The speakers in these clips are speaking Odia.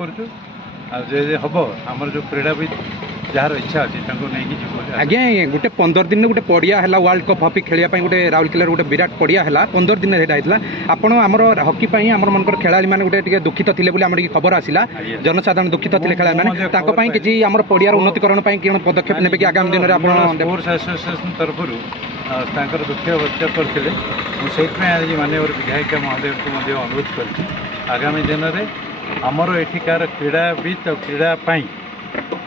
କରୁଛୁ ଆଉ ଯେ ହବ ଆମର ଯେଉଁ କ୍ରୀଡ଼ାବିତ ଯାହାର ଇଚ୍ଛା ଅଛି ତାଙ୍କୁ ନେଇକି ଯିବୁ। ଆଜ୍ଞା ଗୋଟେ 15 ଦିନରେ ଗୋଟେ ପଡ଼ିଆ ହେଲା ୱାର୍ଲଡ କପ୍ ହକି ଖେଳିବା ପାଇଁ ଗୋଟେ ରାଉରକେଲାରେ ଗୋଟେ ବିରାଟ ପଡ଼ିଆ ହେଲା 15 ଦିନରେ ସେଇଟା ହେଇଥିଲା। ଆପଣ ଆମର ହକି ପାଇଁ ଆମର ମନଙ୍କର ଖେଳାଳିମାନେ ଗୋଟେ ଟିକେ ଦୁଃଖିତ ଥିଲେ ବୋଲି ଆମର ଟିକେ ଖବର ଆସିଲା। ଜନସାଧାରଣ ଦୁଃଖିତ ଥିଲେ ଖେଳାଳିମାନେ ତାଙ୍କ ପାଇଁ କିଛି ଆମର ପଡ଼ିଆର ଉନ୍ନତିକରଣ ପାଇଁ କ'ଣ ପଦକ୍ଷେପ ନେବେ କି ଆଗାମୀ ଦିନରେ ଆପଣ? ସ୍ପୋର୍ଟସ ଆସୋସିଏସନ ତରଫରୁ ତାଙ୍କର ଦୁଃଖ ବ୍ୟକ୍ତ କରିଥିଲେ। ମୁଁ ସେଇଥିପାଇଁ ଆଜି ମାନ୍ୟବର ବିଧାୟିକା ମହୋଦୟଙ୍କୁ ମଧ୍ୟ ଅନୁରୋଧ କରିଛି ଆଗାମୀ ଦିନରେ ଆମର ଏଠିକାର କ୍ରୀଡ଼ାବିତ ଆଉ କ୍ରୀଡ଼ା ପାଇଁ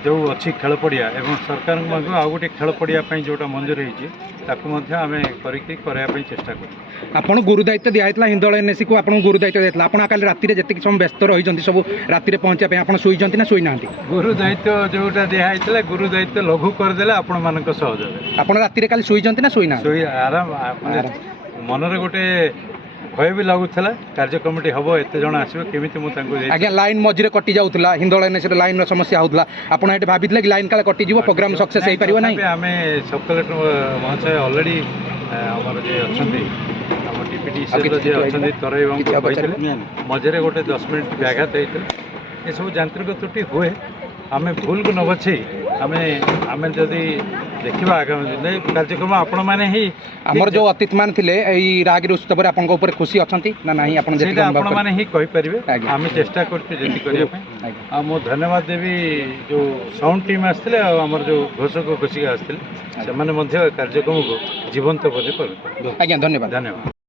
ଯେଉଁ ଅଛି ଖେଳ ପଡ଼ିଆ ଏବଂ ସରକାରଙ୍କ ମଧ୍ୟ ଆଉ ଗୋଟେ ଖେଳ ପଡ଼ିଆ ପାଇଁ ଯେଉଁଟା ମଞ୍ଜୁର ହେଇଛି ତାକୁ ମଧ୍ୟ ଆମେ କରିକି କରିବା ପାଇଁ ଚେଷ୍ଟା କରୁ। ଆପଣ ଗୁରୁ ଦାୟିତ୍ୱ ଦିଆହେଇଥିଲା ହିନ୍ଦୋଳ ଏନ୍ଏସିକୁ ଆପଣଙ୍କୁ ଗୁରୁ ଦାୟିତ୍ୱ ଦିଆଯାଇଥିଲା। ଆପଣ କାଲି ରାତିରେ ଯେତିକି ସମୟ ବ୍ୟସ୍ତ ରହିଛନ୍ତି ସବୁ ରାତିରେ ପହଞ୍ଚିବା ପାଇଁ ଆପଣ ଶୋଇଛନ୍ତି ନା ଶୋଇନାହାନ୍ତି? ଗୁରୁ ଦାୟିତ୍ୱ ଯେଉଁଟା ଦିଆହେଇଥିଲା ଗୁରୁ ଦାୟିତ୍ୱ ଲଘୁ କରିଦେଲେ ଆପଣମାନଙ୍କ ସହଯୋଗରେ। ଆପଣ ରାତିରେ କାଲି ଶୋଇଛନ୍ତି ନା ଶୋଇନାହାନ୍ତି? ଶୋଇ ଆରାମ ମନରେ ଗୋଟେ ଭୟ ବି ଲାଗୁଥିଲା କାର୍ଯ୍ୟକ୍ରମଟି ହେବ ଏତେ ଜଣ ଆସିବ କେମିତି ମୁଁ ତାଙ୍କୁ ଆଜ୍ଞା ଲାଇନ୍ ମଝିରେ କଟି ଯାଉଥିଲା ହିନ୍ଦୋଳ ଏନ୍ଏସିରେ ଲାଇନ୍ର ସମସ୍ୟା ହେଉଥିଲା ଆପଣ ଏଠି ଭାବିଥିଲେ କି ଲାଇନ୍ କାଳେ କଟିଯିବ ପ୍ରୋଗ୍ରାମ ସକ୍ସେସ୍ ହେଇପାରିବ ନାହିଁ? ଆମେ ସବ୍ କଲେକ୍ଟର ମହାଶୟ ଅଲରେଡ଼ି ଆମର ଯିଏ ଅଛନ୍ତି ଆମ ଡିପ୍ୟୁଟି ଯିଏ ଅଛନ୍ତି ତରାଇ ବାବୁଙ୍କୁ କହିଥିଲେ ମଝିରେ ଗୋଟେ 10 ମିନିଟ୍ ବ୍ୟାଘାତ ହେଇଥିଲା। ଏସବୁ ଯାନ୍ତ୍ରିକ ତ୍ରୁଟି ହୁଏ ଆମେ ଭୁଲକୁ ନ ବଛେଇ ଆମେ ଯଦି ଦେଖିବା ଆଗାମୀ ଦିନରେ କାର୍ଯ୍ୟକ୍ରମ ଆପଣମାନେ ହିଁ ଆମର ଯେଉଁ ଅତିଥିମାନେ ଥିଲେ ଏଇ ରାଗିର ଉତ୍ସବରେ ଆପଣଙ୍କ ଉପରେ ଖୁସି ଅଛନ୍ତି ନା ନାହିଁ ଆପଣ ସେଇଟା ଆପଣମାନେ ହିଁ କହିପାରିବେ। ଆମେ ଚେଷ୍ଟା କରୁଛୁ ଯେମିତି କରିବା ପାଇଁ। ଆଉ ମୁଁ ଧନ୍ୟବାଦ ଦେବି ଯେଉଁ ସାଉଣ୍ଡ ଟିମ୍ ଆସିଥିଲେ ଆଉ ଆମର ଯେଉଁ ଘୋଷକ ଘୋଷିକା ଆସିଥିଲେ ସେମାନେ ମଧ୍ୟ କାର୍ଯ୍ୟକ୍ରମକୁ ଜୀବନ୍ତ ବୋଲି କରୁଥିଲେ। ଆଜ୍ଞା ଧନ୍ୟବାଦ।